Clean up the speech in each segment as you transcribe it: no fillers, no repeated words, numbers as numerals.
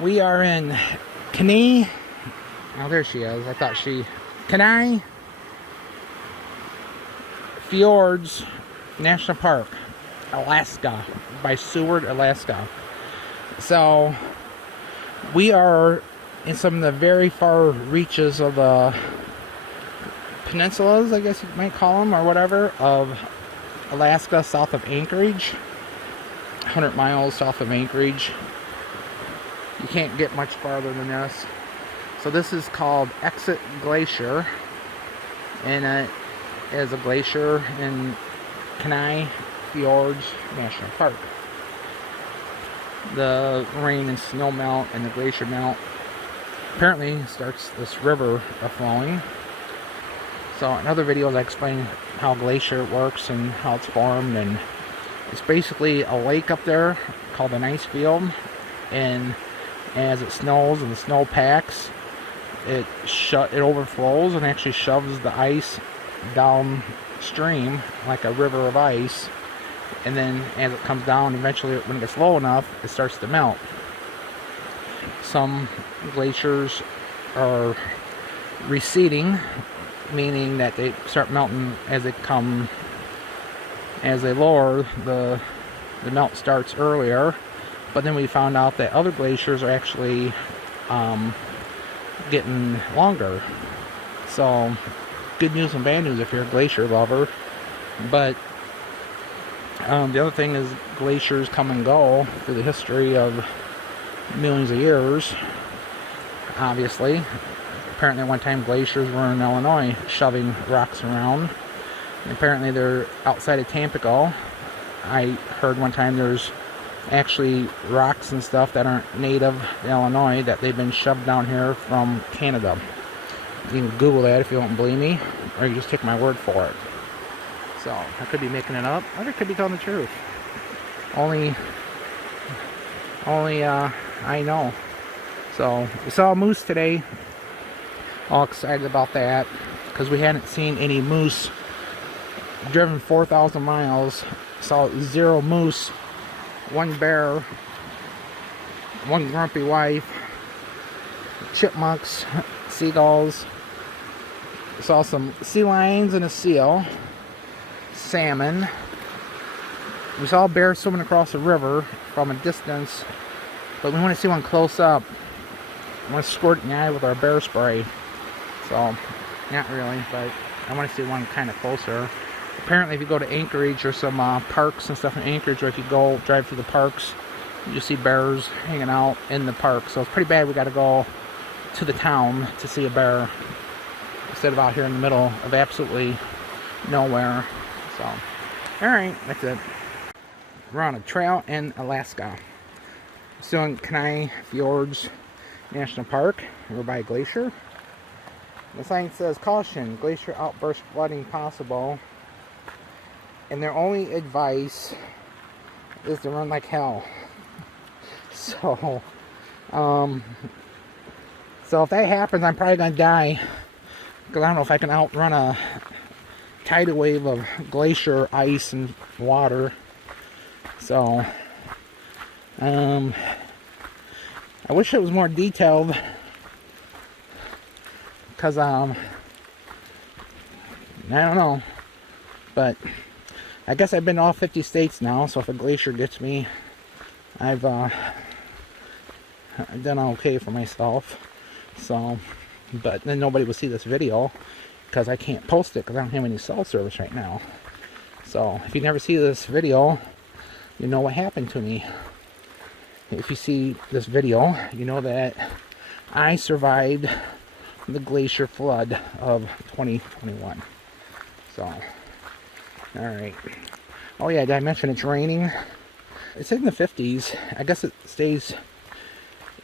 We are in Kenai. Oh, there she is. I thought Kenai Fjords National Park, Alaska, by Seward, Alaska. So, we are in some of the very far reaches of the peninsulas, I guess you might call them, or whatever, of Alaska, south of Anchorage. 100 miles south of Anchorage. You can't get much farther than this. So this is called Exit Glacier, and it is a glacier in Kenai Fjords National Park. The rain and snow melt and the glacier melt apparently starts this river flowing. So in other videos I explain how glacier works and how it's formed, and it's basically a lake up there called an ice field, and as it snows and the snow packs, it overflows and actually shoves the ice downstream like a river of ice, and then as it comes down, eventually when it gets low enough, it starts to melt. Some glaciers are receding, meaning that they start melting as they lower, the melt starts earlier. But then we found out that other glaciers are actually getting longer. So, good news and bad news if you're a glacier lover. But the other thing is glaciers come and go through the history of millions of years, obviously. Apparently at one time glaciers were in Illinois shoving rocks around. And apparently they're outside of Tampico. I heard one time there's actually rocks and stuff that aren't native to Illinois that they've been shoved down here from Canada. You can Google that if you don't believe me, or you just take my word for it. So I could be making it up, or I could be telling the truth. Only I know. So we saw a moose today. All excited about that because we hadn't seen any moose. Driven 4,000 miles, saw 0 moose, 1 bear, 1 grumpy wife, chipmunks, seagulls. Saw some sea lions and a seal, salmon. We saw a bear swimming across the river from a distance, but we want to see one close up. I want to squirt it in the eye with our bear spray. So, not really, but I want to see one kind of closer. Apparently if you go to Anchorage, there's some parks and stuff in Anchorage where if you go drive through the parks, you see bears hanging out in the park. So it's pretty bad we got to go to the town to see a bear instead of out here in the middle of absolutely nowhere. So, alright, that's it. We're on a trail in Alaska. Still in Kenai Fjords National Park. We're by a glacier. The sign says, caution, glacier outburst flooding possible. And their only advice is to run like hell. So if that happens, I'm probably going to die. Because I don't know if I can outrun a tidal wave of glacier ice and water. So, I wish it was more detailed. Because, I don't know. But I guess I've been to all 50 states now, so if a glacier gets me, I've done okay for myself. So, but then nobody will see this video because I can't post it because I don't have any cell service right now. So, if you never see this video, you know what happened to me. If you see this video, you know that I survived the glacier flood of 2021. So, alright. Oh yeah, did I mention it's raining? It's in the 50s. I guess it stays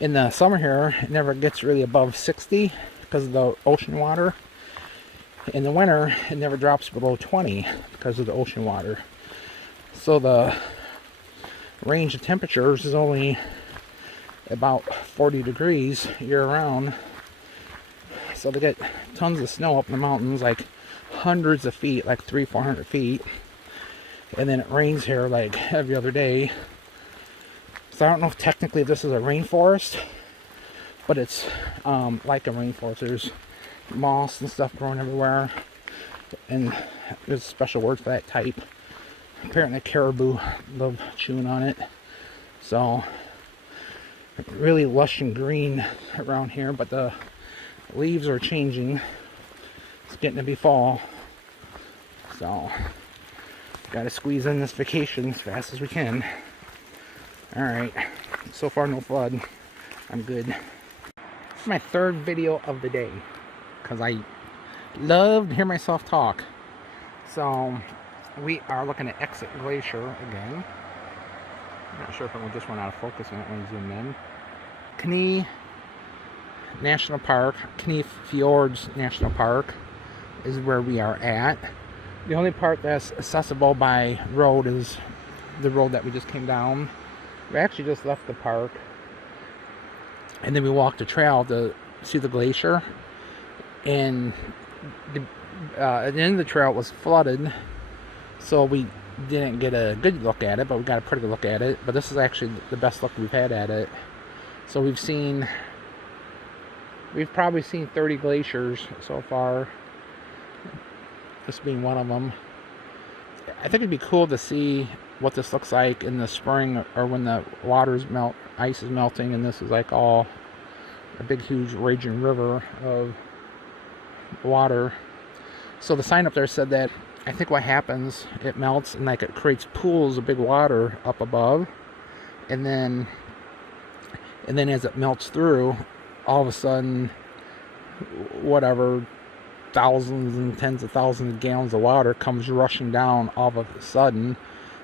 in the summer here. It never gets really above 60 because of the ocean water. In the winter, it never drops below 20 because of the ocean water. So the range of temperatures is only about 40 degrees year-round. So they get tons of snow up in the mountains, like hundreds of feet, like 300-400 feet. And then it rains here like every other day. So I don't know if technically this is a rainforest. but it's like a rainforest. There's moss and stuff growing everywhere, and there's a special word for that type. Apparently caribou love chewing on it. So really lush and green around here, but the leaves are changing. It's getting to be fall, so gotta squeeze in this vacation as fast as we can. Alright, so far no flood. I'm good. This is my third video of the day, because I love to hear myself talk. So we are looking at exit Glacier again. I'm not sure if it just went out of focus when I zoomed in. Kenai National Park, Kenai Fjords National Park is where we are at. The only part that's accessible by road is the road that we just came down. We actually just left the park, and then we walked a trail to see the glacier. And at the end of the trail it was flooded, so we didn't get a good look at it, but we got a pretty good look at it. But this is actually the best look we've had at it. So we've probably seen 30 glaciers so far, this being one of them. I think it'd be cool to see what this looks like in the spring, or when the ice is melting, and this is like all a big huge raging river of water. So the sign up there said that, I think what happens, it melts and like it creates pools of big water up above, and then as it melts through, all of a sudden, whatever, thousands and tens of thousands of gallons of water comes rushing down all of a sudden.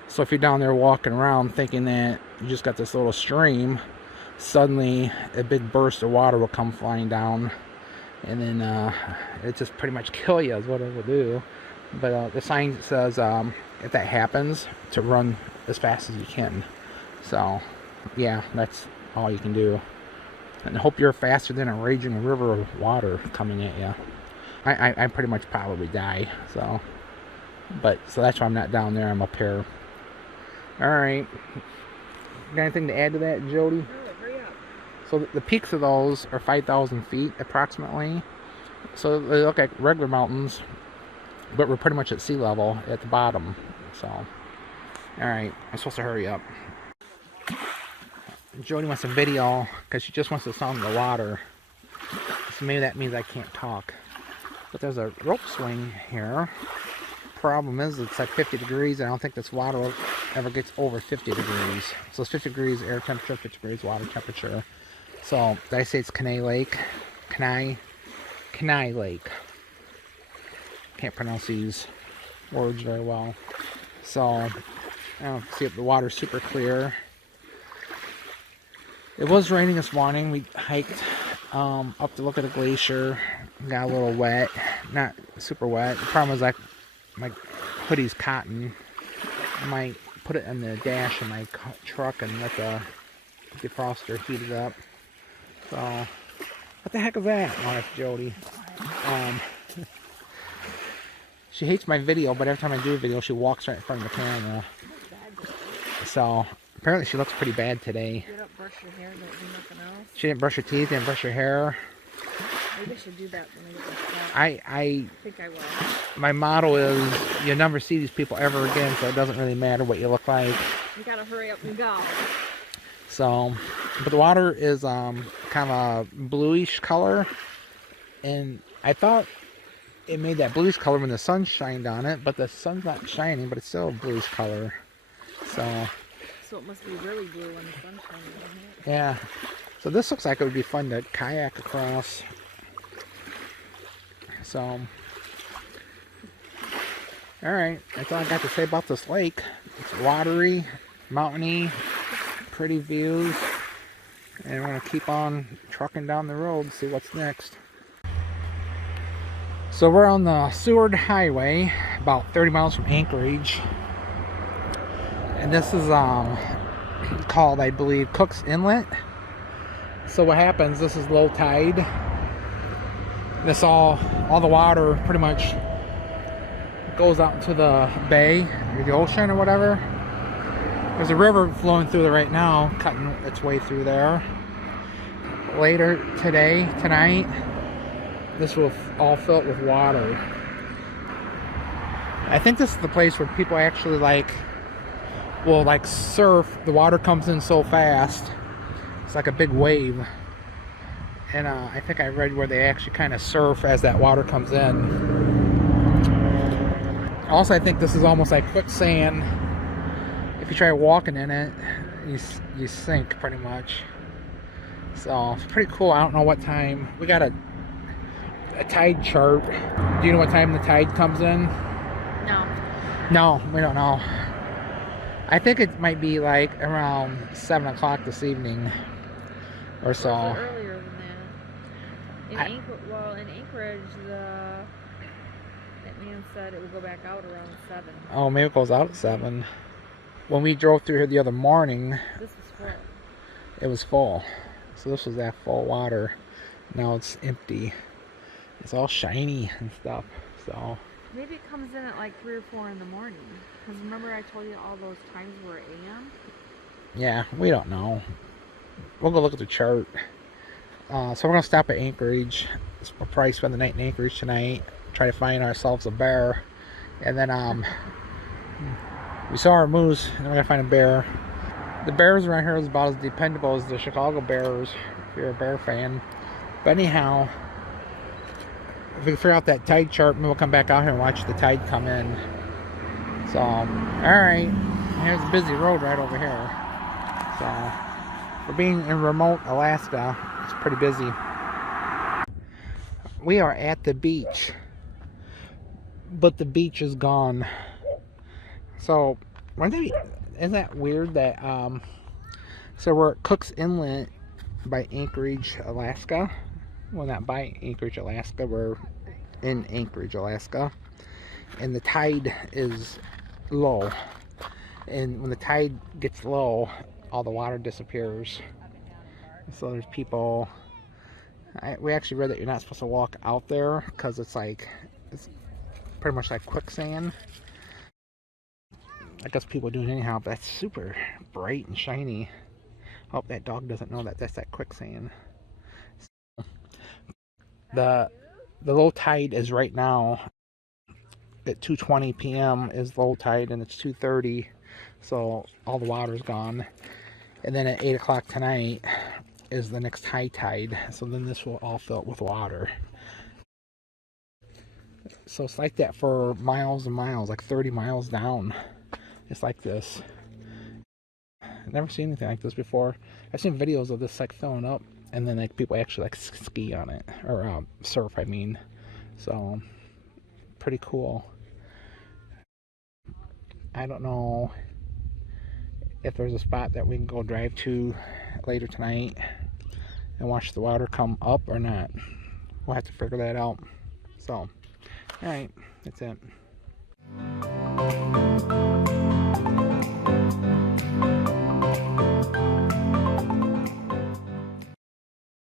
So if you're down there walking around thinking that you just got this little stream, suddenly a big burst of water will come flying down, and then it just pretty much kill you is what it will do. But the sign says if that happens, to run as fast as you can. So yeah, that's all you can do, and hope you're faster than a raging river of water coming at you. I pretty much probably die, so that's why I'm not down there. I'm up here. Alright, got anything to add to that, Jody? No, hurry up. So the peaks of those are 5,000 feet approximately, so they look like regular mountains, but we're pretty much at sea level at the bottom. So alright, I'm supposed to hurry up. Jody wants a video because she just wants to sound the water, so maybe that means I can't talk. But there's a rope swing here. Problem is, it's like 50 degrees. I don't think this water ever gets over 50 degrees. So it's 50 degrees air temperature, 50 degrees water temperature. So did I say it's Kenai Lake? Kenai Lake. Can't pronounce these words very well. So I don't see if the water's super clear. It was raining this morning. We hiked up to look at a glacier. Got a little wet, not super wet. The problem is, like, my hoodie's cotton. I might put it in the dash of my truck and let the defroster heat it up. So what the heck is that? Oh, that's Jody. She hates my video, but every time I do a video, she walks right in front of the camera. So apparently she looks pretty bad today. You don't brush your hair, don't do nothing else? She didn't brush her teeth, didn't brush her hair. Maybe I should do that when I get back. I think I will. My motto is, you never see these people ever again, so it doesn't really matter what you look like. You gotta hurry up and go. So, but the water is kind of a bluish color, and I thought it made that bluish color when the sun shined on it, but the sun's not shining, but it's still a bluish color. So it must be really blue when the sun's shining on it. Yeah. So this looks like it would be fun to kayak across. So, alright, that's all I got to say about this lake. It's watery, mountainy, pretty views, and we're going to keep on trucking down the road, see what's next. So we're on the Seward Highway, about 30 miles from Anchorage, and this is called, I believe, Cook's Inlet. So what happens, this is low tide. This all the water pretty much goes out into the bay or the ocean or whatever. There's a river flowing through there right now, cutting its way through there. later tonight, this will all fill up with water. I think this is the place where people actually will surf. The water comes in so fast, it's like a big wave. And I think I read where they actually kind of surf as that water comes in. Also, I think this is almost like quicksand. If you try walking in it, you sink pretty much. So it's pretty cool. I don't know what time. We got a tide chart. Do you know what time the tide comes in? No, we don't know. I think it might be like around 7 o'clock this evening or so. Or earlier than that. In Anchorage, that man said it would go back out around 7. Oh, maybe it goes out at 7. When we drove through here the other morning, this was full. It was full. So this was that full water. Now it's empty. It's all shiny and stuff. So maybe it comes in at like 3 or 4 in the morning. Because remember I told you all those times were AM? Yeah, we don't know. We'll go look at the chart. So we're going to stop at Anchorage. We'll probably spend the night in Anchorage tonight. Try to find ourselves a bear. And then we saw our moose, and we're going to find a bear. The bears around here is about as dependable as the Chicago Bears, if you're a bear fan. But anyhow, if we can figure out that tide chart, maybe we'll come back out here and watch the tide come in. So, alright. Here's a busy road right over here. So, for being in remote Alaska, it's pretty busy. We are at the beach, but the beach is gone. So, isn't that weird that, so we're at Cook's Inlet by Anchorage, Alaska. Well, not by Anchorage, Alaska. We're in Anchorage, Alaska. And the tide is low. And when the tide gets low, all the water disappears. So there's people. We actually read that you're not supposed to walk out there because it's pretty much like quicksand. I guess people do it anyhow, but that's super bright and shiny. Hope that dog doesn't know that that's that quicksand. So, the low tide is right now at 2:20 p.m. is low tide, and it's 2:30, so all the water's gone. And then at 8 o'clock tonight is the next high tide, so then this will all fill up with water. So it's like that for miles and miles, like 30 miles down. It's like this. I've never seen anything like this before. I've seen videos of this like filling up, and then like people actually like ski on it, or surf, I mean. So pretty cool. I don't know if there's a spot that we can go drive to later tonight and watch the water come up or not. We'll have to figure that out. So, alright, that's it.